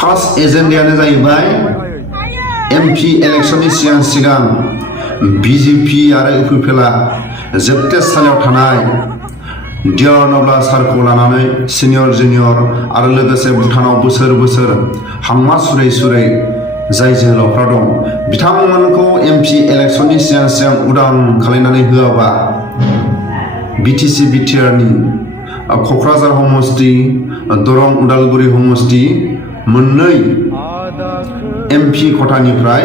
First एजेन्डायानो जाहैबाय MP इलेक्शननि सिगां BJP आरो इउपिपिएलआ जोबथेसालियाव थानाय डिआर नब्ला सारखौ लानानै सिनियर जुनियर आरो लोगोसे भुटानाव बोसोर हांमा सुरै जाय जोहोलावफ्रा दं बिथांमोनखौ एमपि इलेक्शननि सिगां उदां खालामनानै होआबा बिटिसि बिटिआरनि क'क्राझार समस्ति दरं उदालगुरि समस्ति मोननै एमपि खथानिफ्राय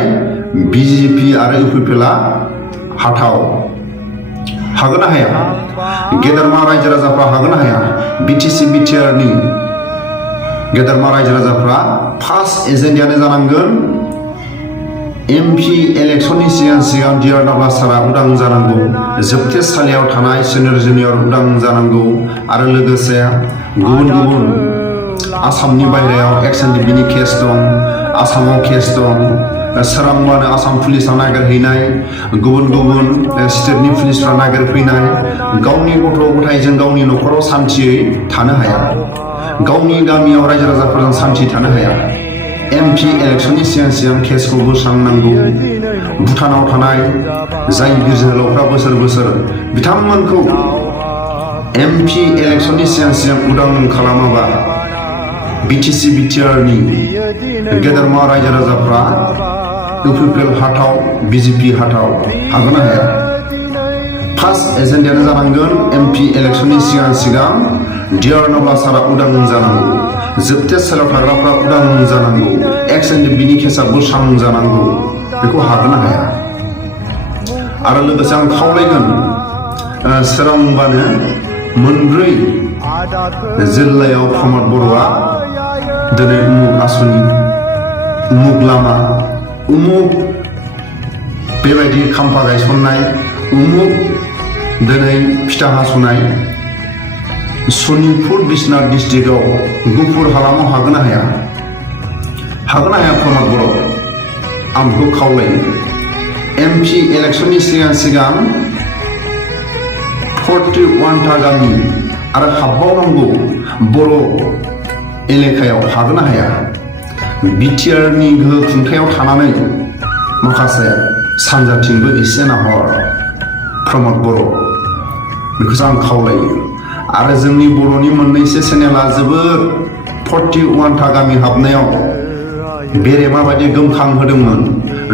बिजेपि आरो इउपिपिएलआ हागोन ना हाया? गेदेरमा रायजो राजाफ्रा हागोन ना हाया? बिटिसि बिटिआरनि गेदेरमा रायजो राजाफ्रा फार्स्ट एजेन्डायानो जानांगोन एमपि इलेक्शननि सिगां डिआर नब्ला सारा उदां जानांगौ, जोबथेसालियाव थानाय सिनियर जुनियर उदां जानांगौ आरो लोगोसे गुबुन आसामनि बाहेरायाव एक्सएनडिबिनि केस दं, आसामाव केस दं, सोरांबानो आसाम पुलिसा नागिरहैनाय, गुबुन स्टेटनि पुलिसफ्रा नागिरफैनाय, गावनि गथ' गथायजों गावनि न'खराव सान्थियै थानो हाया, गावनि गामियाव रायजो राजाफोरजों सान्थि थानो हाया। एमपि इलेक्शननि सिगां केसखौ बोस्रांनांगौ। भुटानाव थानाय जाय बिर जोहोलावफ्रा बोसोर बिथांमोनखौ एमपि इलेक्शननि सिगां उदां खालामाबा बिटिसि बिटिआरनि गेदेरमा रायजो राजाफ्रा इउपिपिएल हाथाव बिजेपि हाथाव हागोन ना हाया? फार्स्ट एजेन्डायानो जानांगोन एमपि इलेक्शननि सिगां डिआर नब्ला सारा उदां जानांगौ, जोबथेसालियाव थाग्राफ्रा उदां जानांगौ, एक्सएनडिबिनि केसा बोस्रां जानांगौ। बेखौ हागोन ना हाया? आरो लोगोसे आं खावलायगोन सोरांबानो मोनब्रै जिल्लायाव प्रमद बर'आ दिनै उमुक आसनि, उमुक लामा, उमुक बेबायदि खाम्फा गायसननाय, उमुक दिनै फिथा हास'नाय सनितपुर बिश्वनाथ डिस्ट्रिक्टआव गुफुर हालामाव हागोन ना हाया? हागोन ना हाया प्रमद बर'? आं बेखौ खावलायो। एमपि इलेक्शननि सिगां 41टा गामि आरो हाबबावनांगौ बर' एलेकायाव हागोन ना हाया? बिटिआरनि गोहो खुंथायाव थानानै माखासे सानजाथिंबो एसे नाहर प्रमद बर', बेखौसो आं खावलायो। आरो जोंनि बर'नि मोननैसो चेनेला जोबोद 41टा गामि हाबनायाव बेरे माबायदि गोमखां होदोंमोन।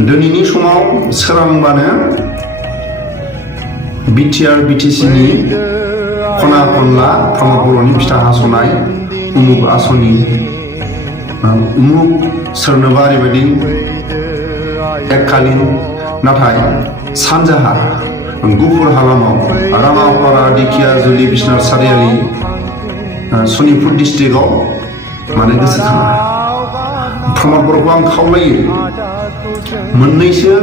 दिनैनि समाव सोरांबानो बिटिआर बिटिसिनि खना खनला प्रमद बर'नि फिथा हास'नाय, उमुक आसनि, उमुक सोरनोबा ओरैबायदि एककालीन, नाथाय सानजाहा गुफुर हालामाव राङापारा, दिखियाजुलि, बिश्वनाथ सारियालि, सनितपुर डिस्ट्रिक्टआव माने गोसोखाङा। प्रमद बर'खौ आं खावलायो मोननैसो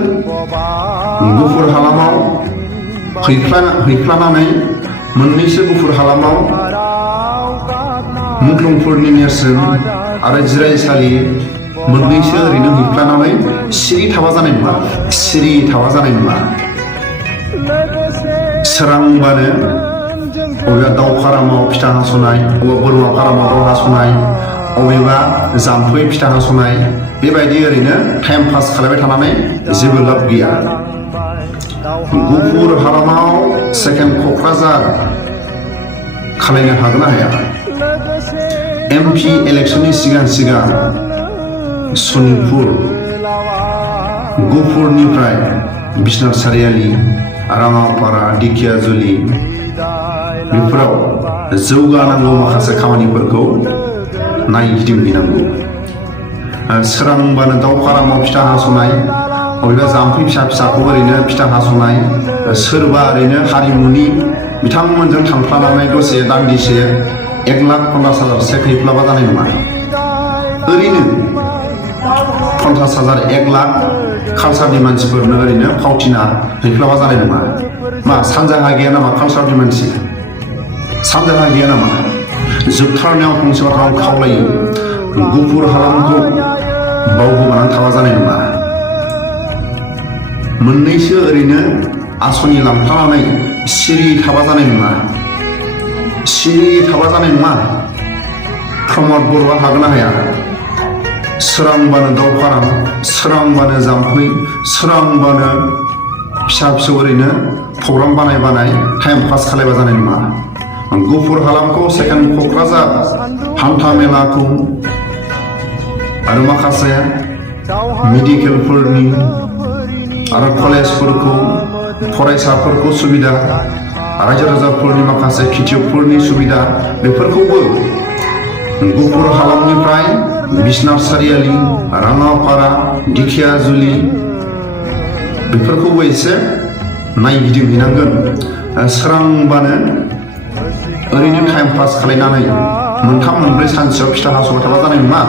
गुफुर हालामाव हैफ्लानानै मोननैसो गुफुर हालामाव मुंख्लंफोरनि नेरसोन आरो जिरायसालि मोननैसो ओरैनो हैफ्लानानै सिरि थाबा जानाय नङा। सोरांबानो अबेबा दाउ फारामाव फिथा हास'नाय, अबेबा बोरमा फारामाव दाउ हास'नाय, अबेबा जाम्फै फिथा हास'नाय, बेबायदि ओरैनो टाइम पास खालामबाय थानानै जेबो लाब गैया। गुफुर हालामाव सेकेन्ड क'क्राझार खालामनो हागोन ना हाया? एमपि इलेक्शननि सिगां सनितपुर गुफुरनिफ्राय बिश्वनाथ सारियालि, राङापारा, दिखियाजुलि बेफोराव जौगानांगौ माखासे खामानिफोरखौ नायगिदिंहैनांगौ। सोरांबानो दाउ फारामाव फिथा हास'नाय, अबेबा जाम्फै फिसाखौ ओरैनो फिथा हास'नाय, सोरबा ओरैनो हारिमुनि बिथांमोनजों थांफ्लानानै दसे दान्दिसे 1,50,000 चेक हैफ्लाबा जानाय नङा। ओरैनो 50,000 1 लाख कालसारनि मानसिफोरनो ओरैनो फावथिना हैफ्लाबा जानाय नङा। मा सानजाहा गैया नामा कालसारनि मानसि? सानजाहा गैया नामा? जोबथारनायाव फंसे बाथ्रा आं खावलायो, गुफुर हालामखौ बावगोमानानै थाबा जानाय नङा। मोननैसो ओरैनो आसनि लांफ्लानानै सिरि थाबा जानाय नङा। प्रमद बर'आ हागोन ना हाया? सोरांबानो दाउ फाराम, सोरांबानो जाम्फै, सोरांबानो फिसा फिसौ ओरैनो प्रग्राम बानाय टाइम पास खालायबा जानाय नङा। गुफुर हालामखौ सेकेन्ड क'क्राझार हान्था मेलाखौ आरो माखासे मेडिकेलफोरनि आरो कलेजफोरखौ फरायसाफोरखौ सुबिदा, रायजो राजाफोरनि माखासे खेथियकफोरनि सुबिदा बेफोरखौबो गुफुर हालामनिफ्राय बिसनाथ सारियालि, राङापारा, दिखियाजुलि बेफोरखौबो एसे नायगिदिंहैनांगोन। सोरांबानो ओरैनो टाइम पास खालायनानै मोनथाम मोनब्रै सानसेयाव फिथा हास'बाय थाबा जानाय नङा।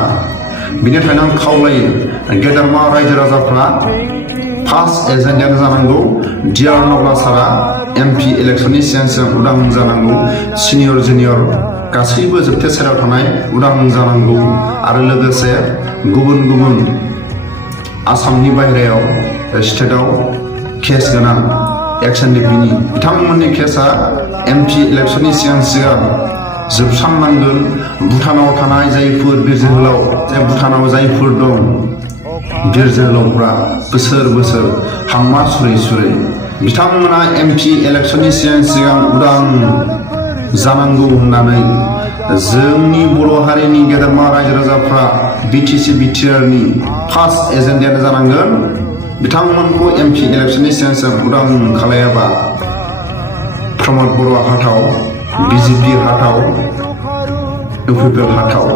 बेनिखायनो आं खावलायो गेदेरमा रायजो राजाफ्रा फार्स्ट एजेन्डायानो जानांगौ डिआर नग्ला सारा MP इलेक्सननि सिगां सिगां उदां जानांगौ। सिनियर जुनियर गासैबो जोबथेसालियाव थानाय उदां जानांगौ आरो लोगोसे गुबुन गुबुन आसामनि बाहेरायाव स्टेटआव केस गोनां एक्स-एन-डि-पि नि बिथांमोननि केसआ MP इलेक्सननि सिगां सिगां जोबस्रांनांगोन। भुटानाव थानाय जायफोर बिर जोहोलाव, भुटानाव जायफोर दं बिर जोहोलावफ्रा बोसोर बोसोर हांमा सुरै सुरै बिथांमोना MP इलेक्सननि सिगां सिगां उदां जानांगौ होननानै जोंनि बर' हारिनि गेदेरमा रायजो राजाफ्रा BTC BTR नि फार्स्ट एजेन्डायानो जानांगोन बिथांमोनखौ MP इलेक्सननि सिगां सिगां उदां खालायाबा प्रमद बर' हाथाव, BJP हाथाव, UPPL हाथाव